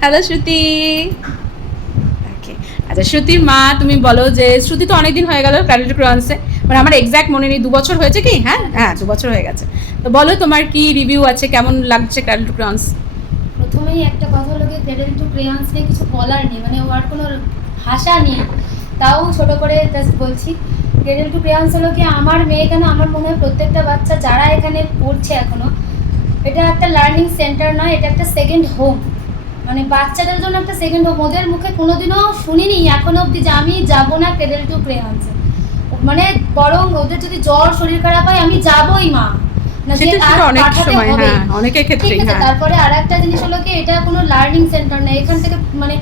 Hello শ্রুতি। আচ্ছা শ্রুতির মা, তুমি বলো যে শ্রুতি তো অনেকদিন হয়ে গেল ক্যাডেল টু ক্রেয়ন্সে, মানে আমার এক্স্যাক্ট মনে নেই 2 বছর হয়েছে কি? হ্যাঁ হ্যাঁ 2 বছর হয়ে গেছে। তো বলো তোমার কি রিভিউ আছে, কেমন লাগছে ক্যাডেল টু ক্রেয়ন্স? প্রথমেই একটা কথা হলো গিয়ে ক্রেডেল টু ক্রেয়ন্স নিয়ে কিছু বলার নেই, মানে ওর কোনো ভাষা নেই। তাও ছোট করে জাস্ট বলছি, ক্রেডেল টু ক্রেয়ন্স হলো কি আমার মেয়ে, কেন আমার মনে হয় প্রত্যেকটা বাচ্চা যারা এখানে পড়ছে এখনো, এটা একটা লার্নিং সেন্টার নয়, এটা একটা সেকেন্ড হোম। মানে বাচ্চাদের জন্য একটা সেকেন্ড হোম। ওদের মুখে কোনোদিনও শুনিনি এখনো অবধি যে আমি যাবো না ক্রেডেল টু ক্রেয়ন্সে। মানে বরং ওদের যদি জ্বর শরীর খারাপ হয়, আমি যাবোই মা, না যে আর অনেক পাঠাতে সময়, হবে। হ্যাঁ অনেকের ক্ষেত্রে। ঠিক আছে, হ্যাঁ তারপরে আরেকটা জিনিস হলো কি, এটা কোনো লার্নিং সেন্টার না, এখান থেকে মানে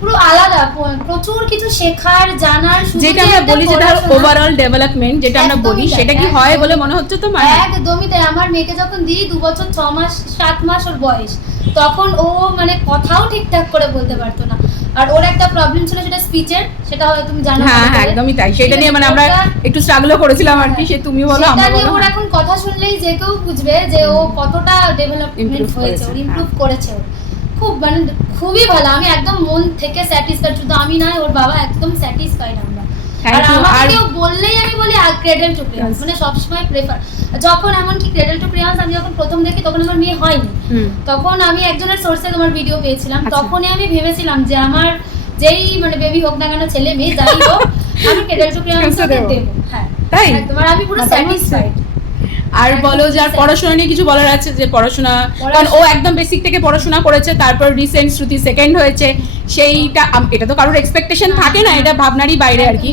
পুরো আলাদা প্রচুর কিছু শেখার জানার সুযোগ। যেটা আমরা বলি যে ধর ওভারঅল ডেভেলপমেন্ট, যেটা আমরা বলি সেটা কি হয় বলে মনে হচ্ছে তোমার? একদমই তাই। আমার মেয়েকে যখন দিই 2 বছর 6 মাস 7 মাস ওর বয়স, তখন ও মানে কথাও ঠিকঠাক করে বলতে পারতো না। আর ওর একটা প্রবলেম ছিল, সেটা স্পিচের, সেটা হয়তো তুমি জানো। হ্যাঁ হ্যাঁ একদমই তাই, সেটা নিয়ে মানে আমরা একটু স্ট্রাগলও করেছিলাম আর কি। সে তুমি বলো আমরা বলো। ওর এখন কথা শুনলেই যে কেউ বুঝবে যে ও কতটা ডেভেলপমেন্ট হয়েছে, ওর ইমপ্রুভ করেছে। ওর খুব মানে খুবই ভালো, আমি একদম মন থেকে স্যাটিসফাইড। শুধু আমি না, ওর বাবা একদম স্যাটিসফাইড আমরা। আর আমাকে কেউ বললেই আমি বলি ক্রেডেল টু ক্রেয়ন্স, মানে সবসময় প্রেফার। যখন এমনকি ক্রেডেল টু ক্রেয়ন্স আমি যখন প্রথম দেখি, তখন আমার মেয়ে হয়নি। তখন আমি একজনের সোর্সে তোমার ভিডিও পেয়েছিলাম, তখনই আমি ভেবেছিলাম যে আমার যেই মানে বেবি হোক না কেন, ছেলে মেয়ে যাই হোক, আমি ক্রেডেল টু ক্রেয়ন্স দেব। হ্যাঁ তাই একদম, আর আমি পুরো স্যাটিসফাইড। আর বলো যার পড়াশোনা নিয়ে কিছু বলার আছে, যে পড়াশোনা, কারণ ও একদম বেসিক থেকে পড়াশোনা করেছে, তারপর রিসেন্ট শ্রুতি সেকেন্ড হয়েছে, সেইটা এটা তো কারোর এক্সপেকটেশন থাকে না, এটা ভাবনারই বাইরে আর কি।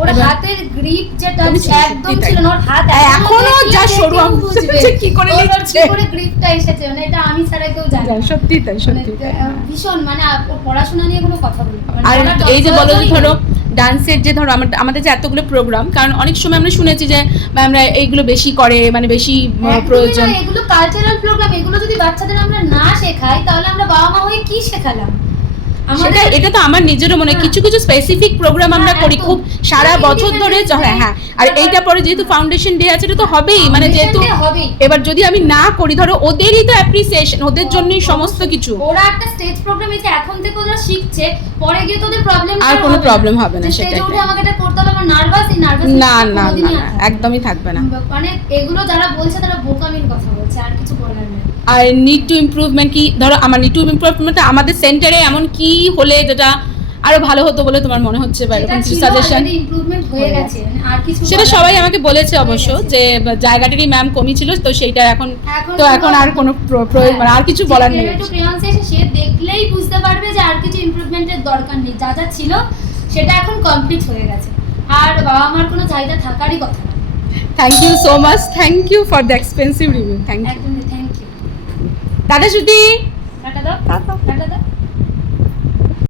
ওর হাতের গ্রিপ যেটা একদম ছিল না, ওর হাত এখনো যা সরু, আমি বুঝতে কি করে নিচ্ছে, ওর গ্রিপটা এসেছে, মানে এটা আমি ছাড়া কেউ জানে না। সত্যি তাই, সত্যি ভীষণ মানে ওর পড়াশোনা নিয়ে কোনো কথা বলবো। আর এই যে বলো যে ধরো ডান্সের যে ধরো আমাদের যে এতগুলো প্রোগ্রাম, কারণ অনেক সময় আমরা শুনেছি যে ম্যামরা এইগুলো বেশি করে, মানে বেশি প্রয়োজন। এগুলো কালচারাল প্রোগ্রাম, এগুলো যদি বাচ্চাদের আমরা না শেখাই, তাহলে আমরা বাবা মা হয়ে কি শেখালাম? সেটা এটা তো আমার নিজেরও মনে হয়, কিছু কিছু স্পেসিফিক প্রোগ্রাম আমরা করি খুব সারা বছর ধরে। হ্যাঁ হ্যাঁ, আর এইটা পরে যেহেতু ফাউন্ডেশন ডে আছে, এটা তো হবেই, মানে যেহেতু এবার যদি আমি না করি, ধরো ওদেরই তো অ্যাপ্রিসিয়েশন, ওদের জন্যই সমস্ত কিছু। ওরা একটা স্টেজ প্রোগ্রাম এসে এখন থেকে ওরা শিখছে, পরে গিয়ে তোদের প্রবলেম আর কোনো প্রবলেম হবে না। সেটাই, স্টেজে উঠে আমাকে এটা করতে হবে, আমার নার্ভাস না না না একদমই থাকবে না। মানে এগুলো যারা বলছে তারা বোকামির কথা বলছে, আর কিছু বলার নেই। আর নিড টু ইমপ্রুভমেন্ট কি, ধরো আমার নিড টু ইমপ্রুভমেন্ট আমাদের সেন্টারে এমন কি হলে যেটা আরো ভালো হতো বলে তোমার মনে হচ্ছে, বা এরকম কিছু সাজেশন? ইমপ্রুভমেন্ট হয়ে গেছে, আর কিছু সেটা সবাই আমাকে বলেছে অবশ্য, যে জায়গাটারই ম্যাম কমি ছিল, তো সেইটা এখন আর কোনো প্রয়োজন, আর কিছু বলার নেই। একটু ক্রেয়ন্স এসে সে দেখলেই বুঝতে পারবে যে আর কিছু ইমপ্রুভমেন্টের দরকার নেই, যা যা ছিল সেটা এখন কমপ্লিট হয়ে গেছে, আর বাবা আমার কোনো চাহিদা থাকারই কথা না। Thank you so much, thank you for the expensive review. Thank you. একদমই থ্যাংক ইউ। দাদা শ্রুতি টাটা দাও।